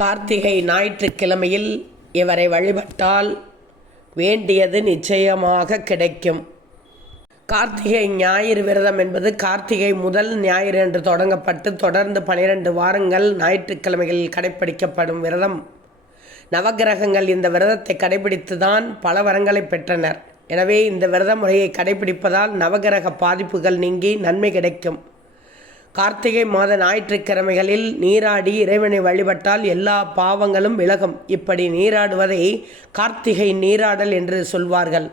கார்த்திகை ஞாயிற்றுக்கிழமையில் இவரை வழிபட்டால் வேண்டியது நிச்சயமாக கிடைக்கும். கார்த்திகை ஞாயிறு விரதம் என்பது கார்த்திகை முதல் ஞாயிறு என்று தொடங்கப்பட்டு தொடர்ந்து பனிரெண்டு வாரங்கள் ஞாயிற்றுக்கிழமைகளில் கடைப்பிடிக்கப்படும் விரதம். நவக்கிரகங்கள் இந்த விரதத்தை கடைபிடித்து தான் பல வரங்களை பெற்றனர். எனவே இந்த விரத முறையை கடைபிடிப்பதால் நவகிரக பாதிப்புகள் நீங்கி நன்மை கிடைக்கும். கார்த்திகை மாத ஞாயிற்றுக்கிழமைகளில் நீராடி இறைவனை வழிபட்டால் எல்லா பாவங்களும் விலகும். இப்படி நீராடுவதை கார்த்திகை நீராடல் என்று சொல்வார்கள்.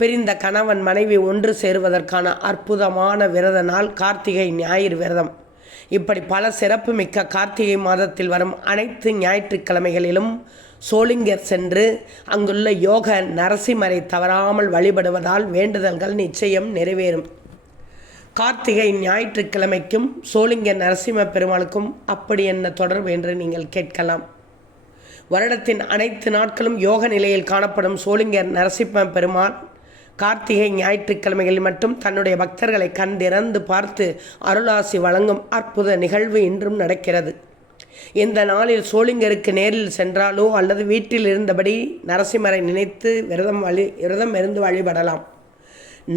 பிரிந்த கணவன் மனைவி ஒன்று சேருவதற்கான அற்புதமான விரத நாள் கார்த்திகை ஞாயிறு விரதம். இப்படி பல சிறப்புமிக்க கார்த்திகை மாதத்தில் வரும் அனைத்து ஞாயிற்றுக்கிழமைகளிலும் சோளிங்கர் சென்று அங்குள்ள யோக நரசிம்மரை தவறாமல் வழிபடுவதால் வேண்டுதல்கள் நிச்சயம் நிறைவேறும். கார்த்திகை ஞாயிற்றுக்கிழமைக்கும் சோளிங்க நரசிம்ம பெருமாளுக்கும் அப்படி என்ன தொடர்பு என்று நீங்கள் கேட்கலாம். வருடத்தின் அனைத்து நாட்களும் யோக நிலையில் காணப்படும் சோளிங்கர் நரசிம்ம பெருமாள் கார்த்திகை ஞாயிற்றுக்கிழமைகளில் மட்டும் தன்னுடைய பக்தர்களை கண்டிறந்து பார்த்து அருளாசி வழங்கும் அற்புத நிகழ்வு இன்றும் நடக்கிறது. இந்த நாளில் சோளிங்கருக்கு நேரில் சென்றாலோ அல்லது வீட்டில் இருந்தபடி நரசிம்மரை நினைத்து விரதம் வழி விரதம் இருந்து வழிபடலாம்.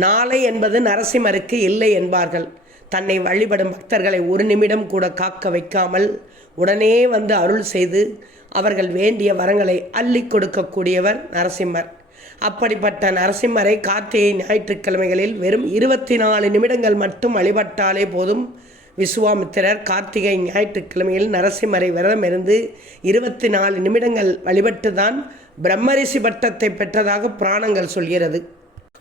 நாளை என்பது நரசிம்மருக்கு இல்லை என்பார்கள். தன்னை வழிபடும் பக்தர்களை ஒரு நிமிடம் கூட காக்க வைக்காமல் உடனே வந்து அருள் செய்து அவர்கள் வேண்டிய வரங்களை அள்ளி கொடுக்கக்கூடியவர் நரசிம்மர். அப்படிப்பட்ட நரசிம்மரை கார்த்திகை ஞாயிற்றுக்கிழமைகளில் வெறும் இருபத்தி நாலு நிமிடங்கள் மட்டும் வழிபட்டாலே போதும். விசுவாமித்திரர் கார்த்திகை ஞாயிற்றுக்கிழமையில் நரசிம்மரை விரதம் இருந்து இருபத்தி நாலு நிமிடங்கள் வழிபட்டு தான் பிரம்மரிசி பட்டத்தை பெற்றதாக புராணங்கள் சொல்கிறது.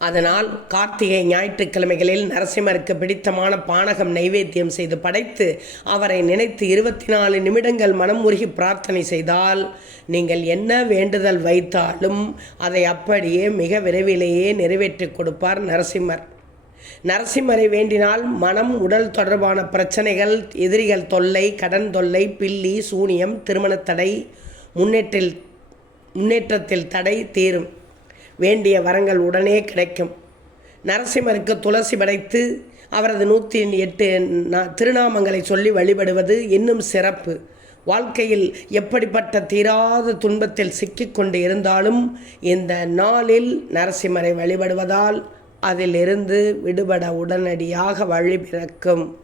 அதனால் கார்த்திகை ஞாயிற்றுக்கிழமைகளில் நரசிம்மருக்கு பிடித்தமான பானகம் நைவேத்தியம் செய்து படைத்து அவரை நினைத்து இருபத்தி நாலு நிமிடங்கள் மனம் உருகி பிரார்த்தனை செய்தால் நீங்கள் என்ன வேண்டுதல் வைத்தாலும் அதை அப்படியே மிக விரைவிலேயே நிறைவேற்றி கொடுப்பார் நரசிம்மர். நரசிம்மரை வேண்டினால் மனம் உடல் தொடர்பான பிரச்சனைகள் எதிரிகள் தொல்லை கடன் தொல்லை பில்லி சூனியம் திருமண தடை முன்னேற்றில் முன்னேற்றத்தில் தடை தீரும். வேண்டிய வரங்கள் உடனே கிடைக்கும். நரசிம்மருக்கு துளசி படைத்து அவரது நூற்றி எட்டு நா- திருநாமங்களை சொல்லி வழிபடுவது இன்னும் சிறப்பு. வாழ்க்கையில் எப்படிப்பட்ட தீராத துன்பத்தில் சிக்கிக்கொண்டு இருந்தாலும் இந்த நாளில் நரசிம்மரை வழிபடுவதால் அதிலிருந்து விடுபட உடனடியாக வழி பிறக்கும்.